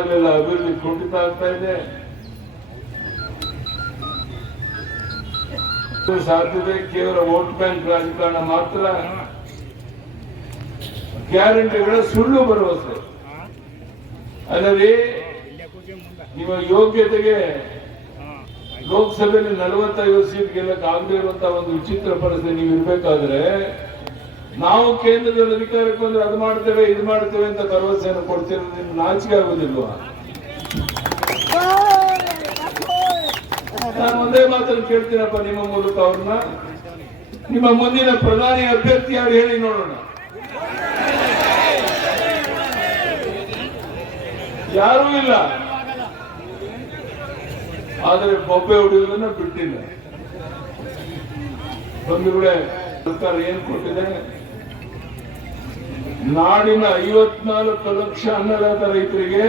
ಅಭಿವೃದ್ಧಿ ಕುಂಠಿತ ಆಗ್ತಾ ಇದೆ. ಸಾಧ್ಯತೆ ಕೇವಲ ವೋಟ್ ಬ್ಯಾಂಕ್ ರಾಜಕಾರಣ ಮಾತ್ರ. ಗ್ಯಾರಂಟಿಗಳ ಸುಳ್ಳು ಭರವಸೆ ಅಲ್ಲದೆ ನಿಮ್ಮ ಯೋಗ್ಯತೆಗೆ ಲೋಕಸಭೆಯಲ್ಲಿ 45 ಸೀಟ್ ಗೆಲ್ಲಕ್ಕೆ ಆಗದೇ ಇರುವಂತಹ ಒಂದು ವಿಚಿತ್ರ ಪರಿಸ್ಥಿತಿ ನೀವು ಇರ್ಬೇಕಾದ್ರೆ ನಾವು ಕೇಂದ್ರದಲ್ಲಿ ಅಧಿಕಾರಕ್ಕೆ ಬಂದ್ರೆ ಅದು ಮಾಡ್ತೇವೆ ಇದು ಮಾಡ್ತೇವೆ ಅಂತ ಭರವಸೆಯನ್ನು ಕೊಡ್ತೇವೆ. ನಿಮ್ಗೆ ನಾಚಿಕೆ ಆಗುದಿಲ್ವಾ? ನಾನು ಒಂದೇ ಮಾತನ್ನು ಕೇಳ್ತೀನಪ್ಪ ನಿಮ್ಮ ಮೂಲಕ ಅವ್ರನ್ನ, ನಿಮ್ಮ ಮುಂದಿನ ಪ್ರಧಾನಿ ಅಭ್ಯರ್ಥಿ ಯಾರು ಹೇಳಿ ನೋಡೋಣ. ಯಾರೂ ಇಲ್ಲ. ಆದರೆ ಬೊಬ್ಬೆ ಹೊಡೆಯುವುದನ್ನ ಬಿಟ್ಟಿಲ್ಲ. ಬಂಧುಗಳೇ, ಸರ್ಕಾರ ಏನ್ ಕೊಟ್ಟಿದೆ? ನಾಡಿನ 54 ಲಕ್ಷ ಅನ್ನದಾತ ರೈತರಿಗೆ